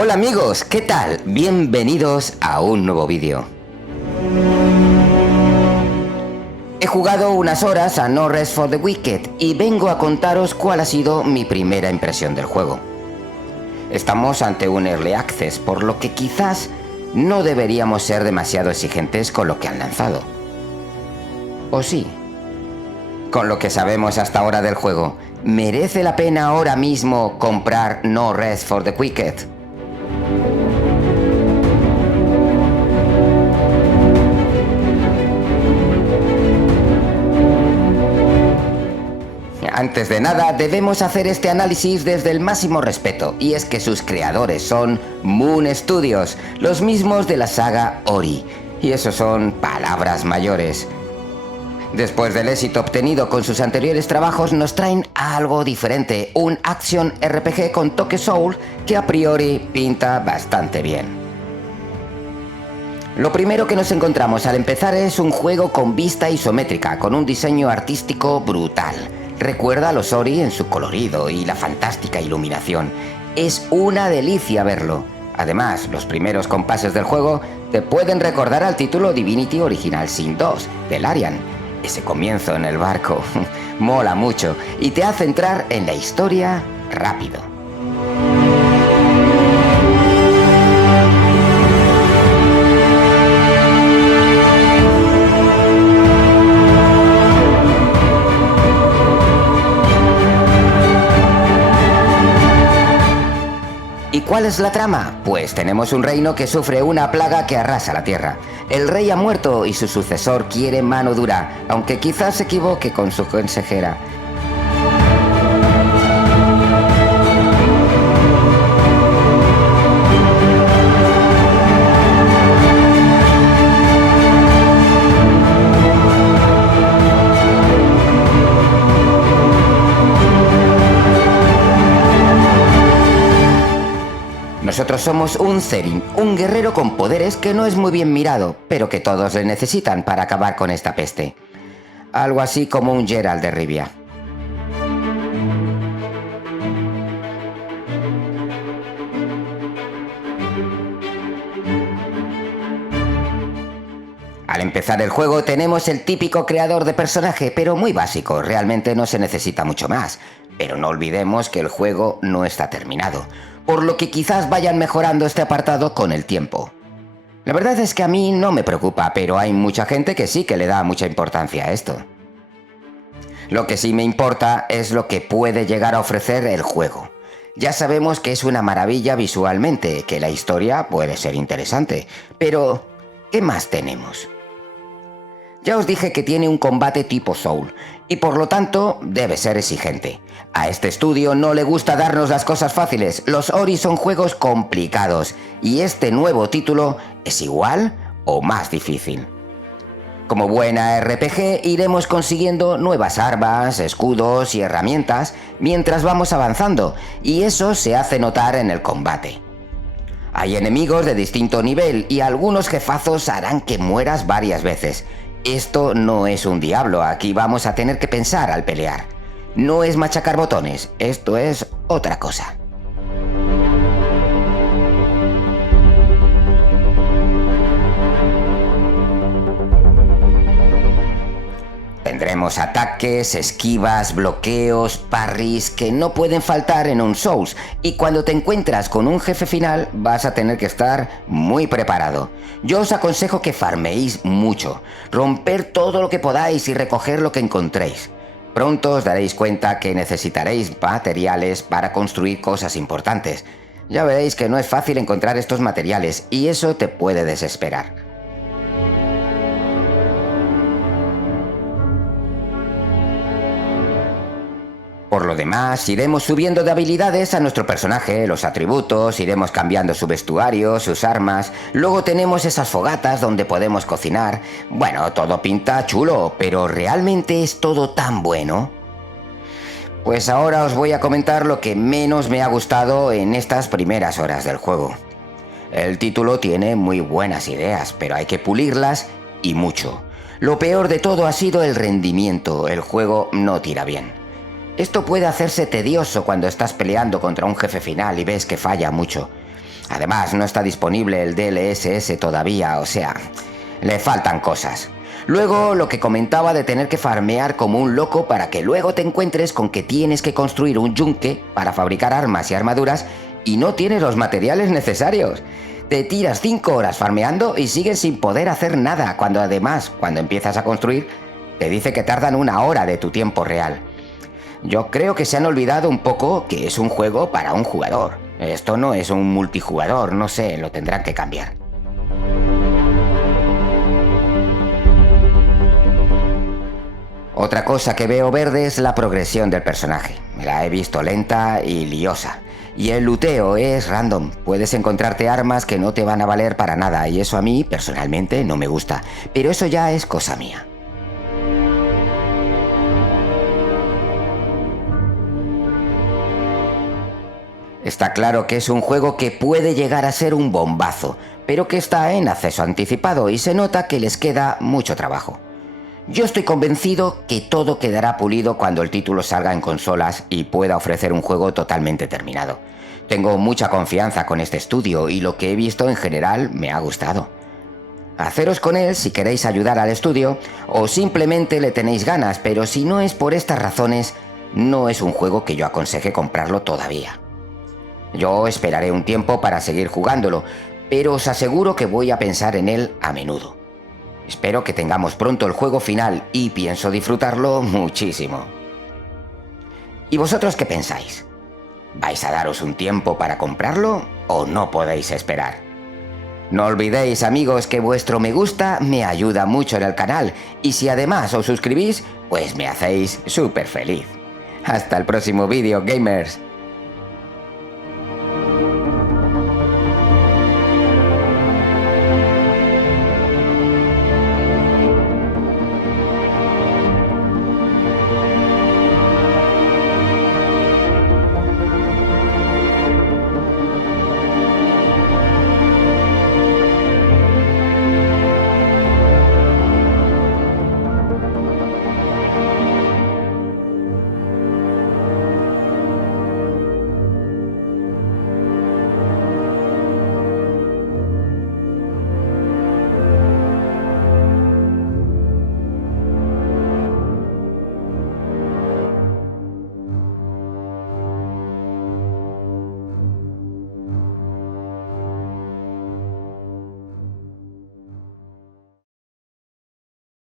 Hola amigos, ¿qué tal? Bienvenidos a un nuevo vídeo. He jugado unas horas a No Rest for the Wicked y vengo a contaros cuál ha sido mi primera impresión del juego. Estamos ante un Early Access, por lo que quizás no deberíamos ser demasiado exigentes con lo que han lanzado. ¿O sí? Con lo que sabemos hasta ahora del juego, ¿merece la pena ahora mismo comprar No Rest for the Wicked? Antes de nada, debemos hacer este análisis desde el máximo respeto, y es que sus creadores son Moon Studios, los mismos de la saga Ori, y eso son palabras mayores. Después del éxito obtenido con sus anteriores trabajos, nos traen algo diferente, un Action RPG con toque Soul que a priori pinta bastante bien. Lo primero que nos encontramos al empezar es un juego con vista isométrica, con un diseño artístico brutal. Recuerda a los Ori en su colorido y la fantástica iluminación. Es una delicia verlo. Además, los primeros compases del juego te pueden recordar al título Divinity Original Sin 2 de Larian. Ese comienzo en el barco mola mucho y te hace entrar en la historia rápido. ¿Y cuál es la trama? Pues tenemos un reino que sufre una plaga que arrasa la tierra. El rey ha muerto y su sucesor quiere mano dura, aunque quizás se equivoque con su consejera. Nosotros somos un Zerin, un guerrero con poderes que no es muy bien mirado, pero que todos le necesitan para acabar con esta peste. Algo así como un Geralt de Rivia. Al empezar el juego tenemos el típico creador de personaje, pero muy básico, realmente no se necesita mucho más. Pero no olvidemos que el juego no está terminado, por lo que quizás vayan mejorando este apartado con el tiempo. La verdad es que a mí no me preocupa, pero hay mucha gente que sí que le da mucha importancia a esto. Lo que sí me importa es lo que puede llegar a ofrecer el juego. Ya sabemos que es una maravilla visualmente, que la historia puede ser interesante, pero ¿qué más tenemos? Ya os dije que tiene un combate tipo Soul, y por lo tanto debe ser exigente. A este estudio no le gusta darnos las cosas fáciles, los Ori son juegos complicados, y este nuevo título es igual o más difícil. Como buena RPG iremos consiguiendo nuevas armas, escudos y herramientas mientras vamos avanzando, y eso se hace notar en el combate. Hay enemigos de distinto nivel y algunos jefazos harán que mueras varias veces. Esto no es un diablo, aquí vamos a tener que pensar al pelear. No es machacar botones, esto es otra cosa. Tendremos ataques, esquivas, bloqueos, parries que no pueden faltar en un Souls, y cuando te encuentras con un jefe final vas a tener que estar muy preparado. Yo os aconsejo que farmeéis mucho, romper todo lo que podáis y recoger lo que encontréis. Pronto os daréis cuenta que necesitaréis materiales para construir cosas importantes. Ya veréis que no es fácil encontrar estos materiales y eso te puede desesperar. Por lo demás, iremos subiendo de habilidades a nuestro personaje, los atributos, iremos cambiando su vestuario, sus armas, luego tenemos esas fogatas donde podemos cocinar. Bueno, todo pinta chulo, pero ¿realmente es todo tan bueno? Pues ahora os voy a comentar lo que menos me ha gustado en estas primeras horas del juego. El título tiene muy buenas ideas, pero hay que pulirlas y mucho. Lo peor de todo ha sido el rendimiento, el juego no tira bien. Esto puede hacerse tedioso cuando estás peleando contra un jefe final y ves que falla mucho. Además, no está disponible el DLSS todavía, o sea, le faltan cosas. Luego, lo que comentaba de tener que farmear como un loco para que luego te encuentres con que tienes que construir un yunque para fabricar armas y armaduras y no tienes los materiales necesarios. Te tiras 5 horas farmeando y sigues sin poder hacer nada, cuando además, cuando empiezas a construir, te dice que tardan 1 hora de tu tiempo real. Yo creo que se han olvidado un poco que es un juego para un jugador. Esto no es un multijugador, no sé, lo tendrán que cambiar. Otra cosa que veo verde es la progresión del personaje. La he visto lenta y liosa. Y el looteo es random. Puedes encontrarte armas que no te van a valer para nada y eso a mí, personalmente, no me gusta. Pero eso ya es cosa mía. Está claro que es un juego que puede llegar a ser un bombazo, pero que está en acceso anticipado y se nota que les queda mucho trabajo. Yo estoy convencido que todo quedará pulido cuando el título salga en consolas y pueda ofrecer un juego totalmente terminado. Tengo mucha confianza con este estudio y lo que he visto en general me ha gustado. Haceros con él si queréis ayudar al estudio o simplemente le tenéis ganas, pero si no es por estas razones, no es un juego que yo aconseje comprarlo todavía. Yo esperaré un tiempo para seguir jugándolo, pero os aseguro que voy a pensar en él a menudo. Espero que tengamos pronto el juego final y pienso disfrutarlo muchísimo. ¿Y vosotros qué pensáis? ¿Vais a daros un tiempo para comprarlo o no podéis esperar? No olvidéis, amigos, que vuestro me gusta me ayuda mucho en el canal y si además os suscribís, pues me hacéis súper feliz. Hasta el próximo vídeo, gamers.